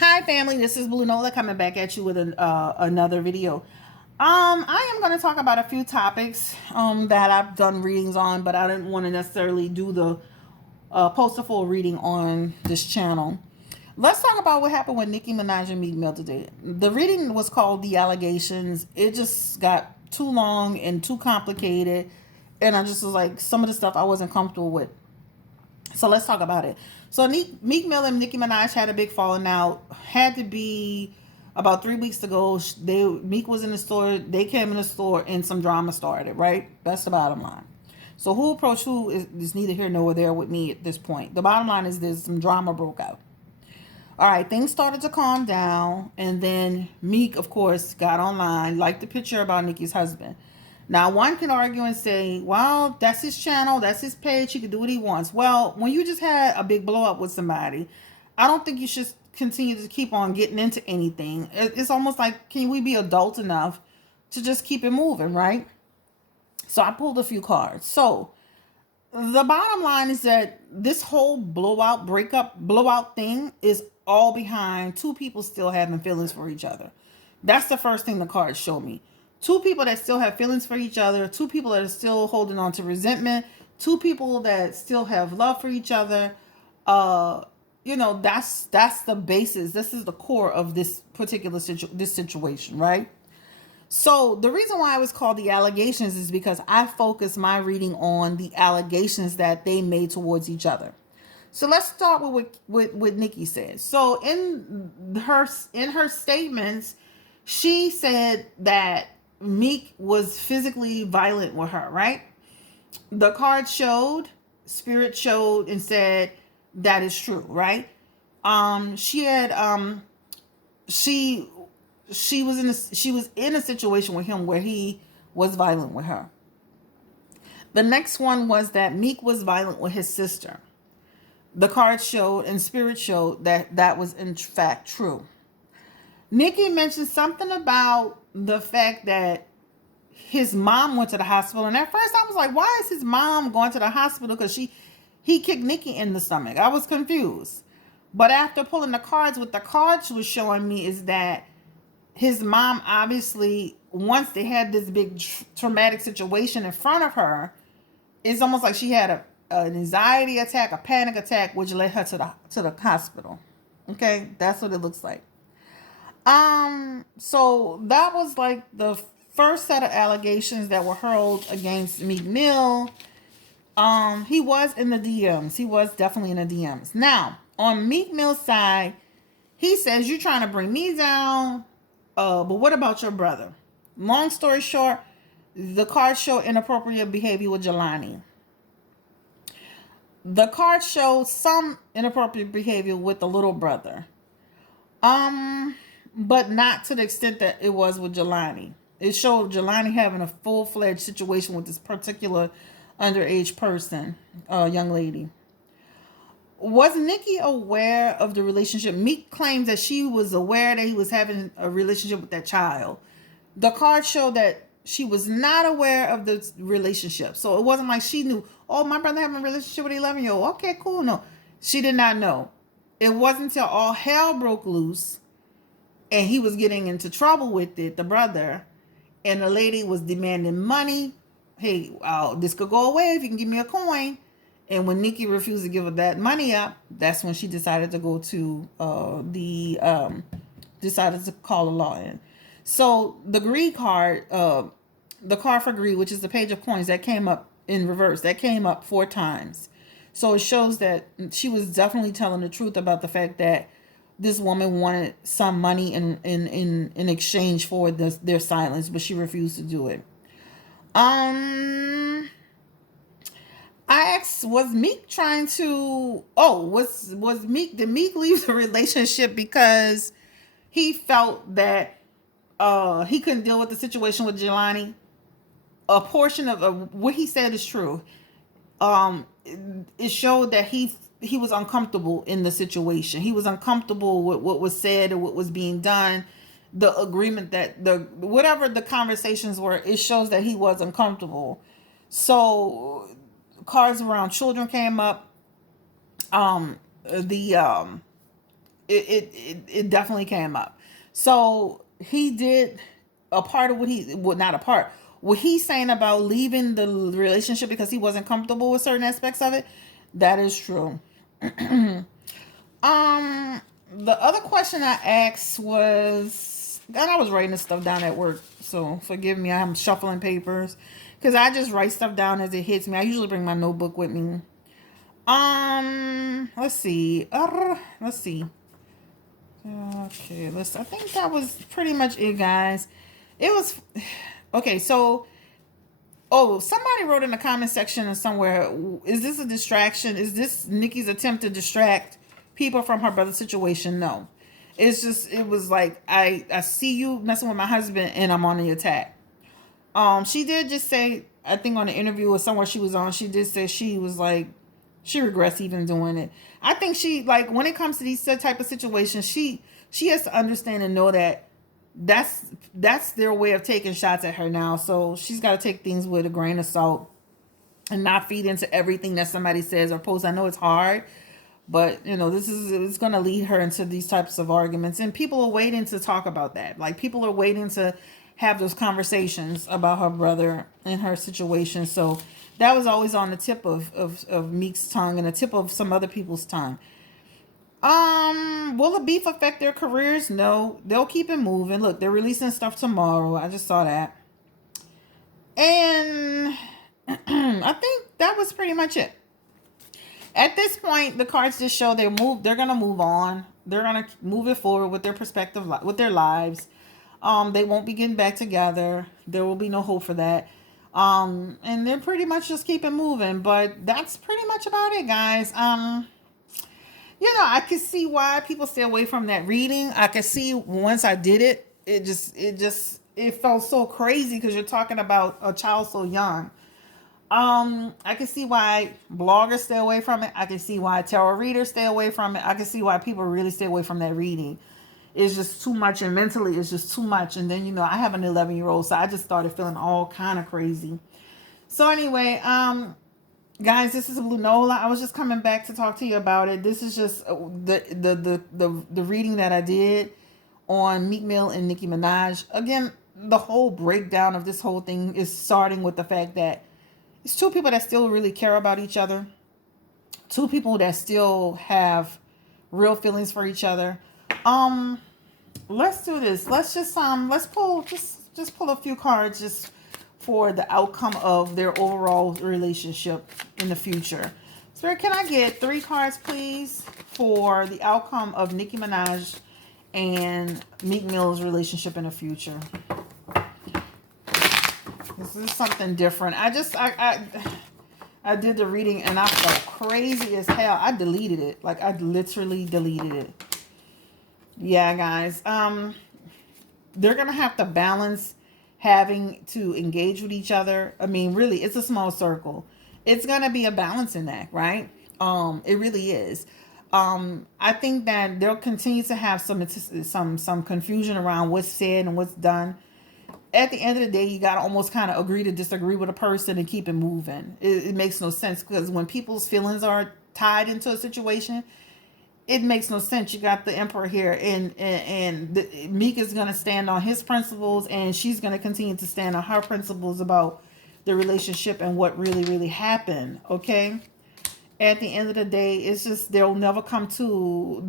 Hi family, this is Blue Nola coming back at you with another video. I am going to talk about a few topics that I've done readings on, but I didn't want to necessarily do the post a full reading on this channel. Let's talk about what happened with Nicki Minaj and Meek Mill today. The reading was called The Allegations. It just got too long and too complicated, and I just was like, some of the stuff I wasn't comfortable with. So let's talk about it. So Meek Mill and Nicki Minaj had a big falling out. Had to be about 3 weeks ago. Meek was in the store. They came in the store and some drama started. Right. That's the bottom line. So who approached who is neither here nor there with me at this point. The bottom line is there's some drama broke out. All right, things started to calm down, and then Meek, of course, got online, liked the picture about Nicki's husband. Now, one can argue and say, well, that's his channel, that's his page, he can do what he wants. Well, when you just had a big blow up with somebody, I don't think you should continue to keep on getting into anything. It's almost like, can we be adult enough to just keep it moving, right? So I pulled a few cards. So the bottom line is that this whole blowout thing is all behind two people still having feelings for each other. That's the first thing the cards show me. Two people that still have feelings for each other, two people that are still holding on to resentment, two people that still have love for each other. Uh, that's the basis. This is the core of this particular situation, right? So the reason why it was called The Allegations is because I focus my reading on the allegations that they made towards each other. So let's start with what Nicki said. So in her statements, she said that Meek was physically violent with her, right? The card showed, spirit showed and said that is true, right? She had she she was in a situation with him where he was violent with her. The next one was that Meek was violent with his sister. The card showed and spirit showed that that was in fact true. Nicki mentioned something about the fact that his mom went to the hospital, and at first I was like, why is his mom going to the hospital? Because he kicked Nicki in the stomach. I was confused. But after pulling the cards, what the cards was showing me is that his mom, obviously, once they had this big traumatic situation in front of her, it's almost like she had an anxiety attack, a panic attack, which led her to the hospital. Okay, that's what it looks like. So that was like the first set of allegations that were hurled against Meek Mill. He was in the DMs. He was definitely in the DMs. Now, on Meek Mill's side, he says, you're trying to bring me down. But what about your brother? Long story short, the cards show inappropriate behavior with Jelani. The cards show some inappropriate behavior with the little brother. But not to the extent that it was with Jelani. It showed Jelani having a full-fledged situation with this particular underage person, young lady. Was Nicki aware of the relationship? Meek claims that she was aware that he was having a relationship with that child. The cards show that she was not aware of the relationship. So it wasn't like she knew, oh, my brother having a relationship with 11-year-old. Okay, cool. No, she did not know. It wasn't until all hell broke loose and he was getting into trouble with it, the brother, and the lady was demanding money. Hey, this could go away if you can give me a coin. And when Nicki refused to give her that money up, that's when she decided to go to decided to call the law in. So the greed card, the card for greed, which is the page of coins, that came up in reverse. That came up 4 times. So it shows that she was definitely telling the truth about the fact that this woman wanted some money in exchange for their silence, but she refused to do it. I asked, was Meek trying to? Oh, was Meek? Did Meek leave the relationship because he felt that he couldn't deal with the situation with Jelani? A portion of what he said is true. It showed that he was uncomfortable in the situation. He was uncomfortable with what was said or what was being done. The agreement that whatever the conversations were, it shows that he was uncomfortable. So cards around children came up. The it definitely came up. So he did a part of what he, well, not a part, what he's saying about leaving the relationship because he wasn't comfortable with certain aspects of it. That is true. Um, the other question I asked was, and I was writing this stuff down at work, so forgive me. I'm shuffling papers because I just write stuff down as it hits me. I usually bring my notebook with me. Let's see. Let's see. Okay, I think that was pretty much it, guys. It was okay. So, oh, somebody wrote in the comment section or somewhere, is this a distraction? Is this Nicki's attempt to distract people from her brother's situation? No. It's just, it was like, I see you messing with my husband and I'm on the attack. She did just say, I think on the interview or somewhere she was on, she did say she was like, she regrets even doing it. I think she, like, when it comes to these type of situations, she has to understand and know that that's their way of taking shots at her now. So she's got to take things with a grain of salt and not feed into everything that somebody says or posts. I know it's hard, but it's going to lead her into these types of arguments, and people are waiting to talk about that. Like, people are waiting to have those conversations about her brother and her situation. So that was always on the tip of Meek's tongue and the tip of some other people's tongue. Will the beef affect their careers? No, they'll keep it moving. Look, they're releasing stuff tomorrow. I just saw that. And I think that was pretty much it. At this point, the cards just show they're gonna move on. They're gonna move it forward with their perspective, with their lives. They won't be getting back together. There will be no hope for that. And they're pretty much just keeping moving. But that's pretty much about it, guys. I could see why people stay away from that reading. I could see once I did it, it felt so crazy because you're talking about a child so young. I can see why bloggers stay away from it. I can see why tarot readers stay away from it. I can see why people really stay away from that reading. It's just too much, and mentally it's just too much. And then, I have an 11-year-old, so I just started feeling all kind of crazy. So anyway, guys, this is Blue Nola. I was just coming back to talk to you about it. This is just the reading that I did on Meek Mill and Nicki Minaj. Again, the whole breakdown of this whole thing is starting with the fact that it's two people that still really care about each other. Two people that still have real feelings for each other. Let's do this. Let's just let's pull just pull a few cards just for the outcome of their overall relationship in the future. Spirit, can I get 3 cards, please, for the outcome of Nicki Minaj and Meek Mill's relationship in the future? This is something different. I did the reading and I felt crazy as hell. I deleted it. Like, I literally deleted it. Yeah, guys. They're going to have to balance having to engage with each other. I mean, really, it's a small circle. It's going to be a balancing act, right? It really is. I think that they'll continue to have some confusion around what's said and what's done. At the end of the day, you got to almost kind of agree to disagree with a person and keep it moving. It makes no sense, because when people's feelings are tied into a situation, it makes no sense. You got the emperor here, and Meek is going to stand on his principles, and she's going to continue to stand on her principles about the relationship and what really, really happened. Okay. At the end of the day, it's just they'll never come to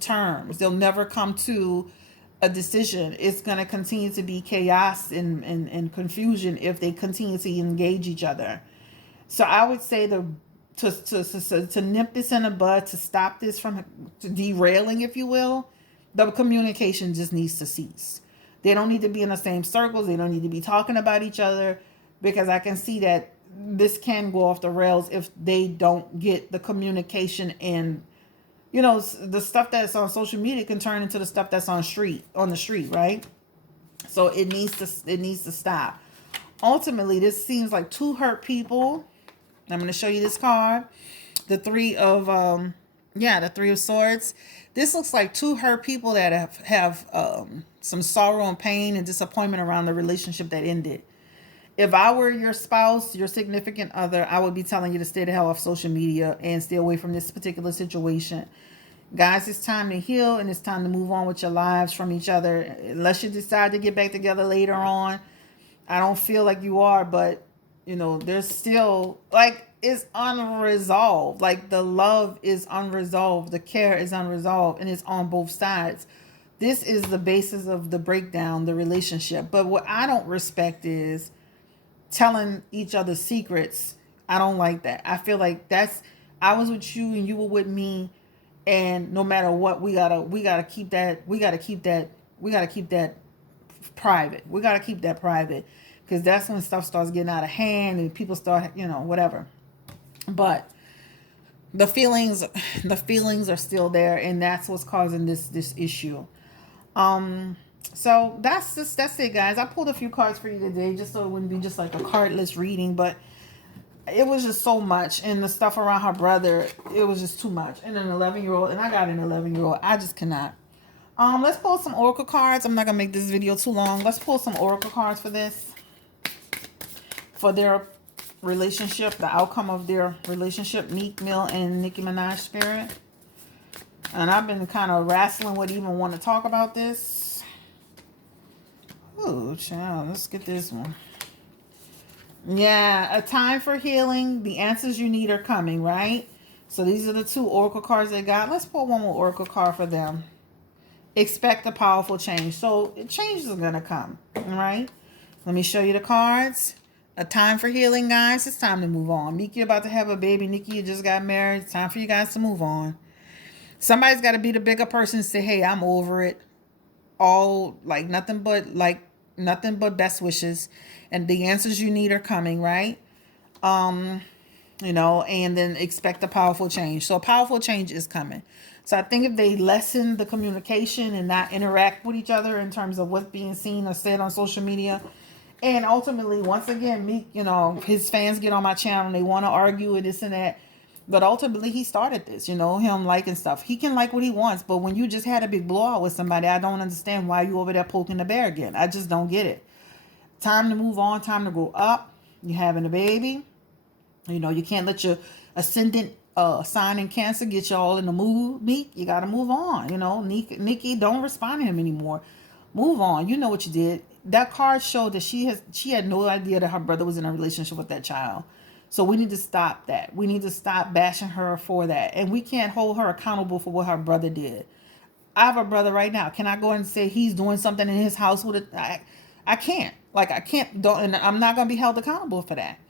terms. They'll never come to a decision. It's going to continue to be chaos and confusion if they continue to engage each other. So I would say to nip this in the bud, to stop this from derailing, if you will, the communication just needs to cease. They don't need to be in the same circles. They don't need to be talking about each other, because I can see that this can go off the rails if they don't get the communication, and the stuff that's on social media can turn into the stuff that's on the street, right? So it needs to stop. Ultimately, this seems like 2 hurt people. I'm going to show you this card. The 3 of the 3 of Swords. This looks like 2 hurt people that have some sorrow and pain and disappointment around the relationship that ended. If I were your spouse, your significant other, I would be telling you to stay the hell off social media and stay away from this particular situation. Guys, it's time to heal and it's time to move on with your lives from each other. Unless you decide to get back together later on. I don't feel like you are, but you know, there's still like it's unresolved. Like the love is unresolved, the care is unresolved, and it's on both sides. This is the basis of the breakdown, the relationship. But what I don't respect is telling each other secrets. I don't like that. I feel like that's I was with you and you were with me, and no matter what, we gotta keep that private. We gotta keep that private because that's when stuff starts getting out of hand and people start, whatever. But the feelings, the feelings are still there, and that's what's causing this issue. Um, so that's it, guys. I pulled a few cards for you today, just so it wouldn't be just like a cardless reading, but it was just so much, and the stuff around her brother, it was just too much. And an 11-year-old, and I got an 11-year-old, I just cannot. Let's pull some oracle cards. I'm not gonna make this video too long. Let's pull some oracle cards for this, for their relationship, the outcome of their relationship, Meek Mill and Nicki Minaj Spirit. And I've been kind of wrestling with even want to talk about this. Oh, child, let's get this one. Yeah, a time for healing. The answers you need are coming, right? So these are the two oracle cards they got. Let's pull one more oracle card for them. Expect a powerful change. So change is going to come, all right? Let me show you the cards. A time for healing, guys. It's time to move on. Meek, you're about to have a baby. Nicki, you just got married. It's time for you guys to move on. Somebody's got to be the bigger person and say, hey, I'm over it. All nothing but best wishes. And the answers you need are coming, right? And then expect a powerful change. So a powerful change is coming. So I think if they lessen the communication and not interact with each other in terms of what's being seen or said on social media, and ultimately, once again, Meek, his fans get on my channel and they want to argue and this and that. But ultimately, he started this, him liking stuff. He can like what he wants. But when you just had a big blowout with somebody, I don't understand why you over there poking the bear again. I just don't get it. Time to move on. Time to go up. You're having a baby. You can't let your ascendant sign in Cancer get you all in the mood, Meek. You got to move on. Nicki, don't respond to him anymore. Move on. You know what you did. That card showed that she had no idea that her brother was in a relationship with that child. So we need to stop that. We need to stop bashing her for that. And we can't hold her accountable for what her brother did. I have a brother right now. Can I go and say he's doing something in his house with it? I can't. And I'm not going to be held accountable for that.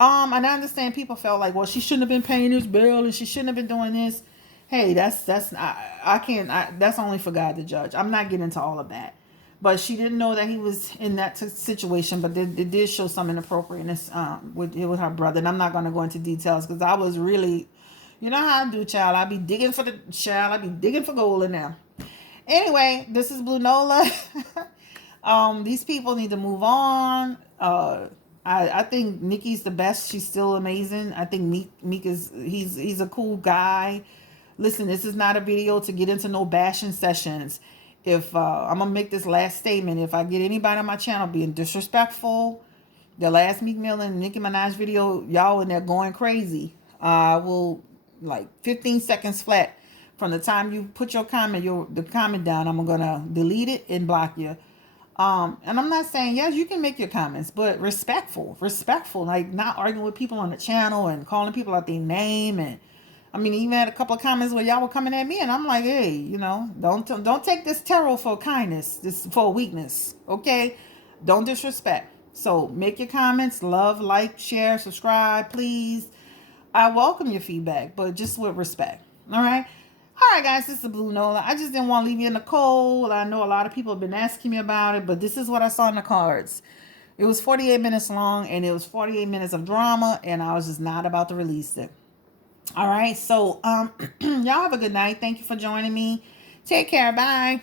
And I understand people felt like, well, she shouldn't have been paying his bill and she shouldn't have been doing this. Hey, I can't. That's only for God to judge. I'm not getting into all of that. But she didn't know that he was in that situation. But it did show some inappropriateness with her brother. And I'm not going to go into details because I was really, you know how I do, child. I be digging for gold in there. Anyway, this is Blue Nola. These people need to move on. I think Nicki's the best. She's still amazing. I think Meek he's a cool guy. Listen, this is not a video to get into no bashing sessions. If I'm gonna make this last statement, if I get anybody on my channel being disrespectful, the last Meek Mill and Nicki Minaj video, y'all in there going crazy, I will 15 seconds flat from the time you put your comment, the comment down. I'm gonna delete it and block you. And I'm not saying, yes, you can make your comments, but respectful, like not arguing with people on the channel and calling people out their name. And I mean, even had a couple of comments where y'all were coming at me and I'm like, hey, don't take this tarot for kindness, this for weakness. Okay. Don't disrespect. So make your comments, love, like, share, subscribe, please. I welcome your feedback, but just with respect. All right. All right, guys, this is Blue Nola. I just didn't want to leave you in the cold. I know a lot of people have been asking me about it, but this is what I saw in the cards. It was 48 minutes long, and it was 48 minutes of drama, and I was just not about to release it. All right, so y'all have a good night. Thank you for joining me. Take care. Bye.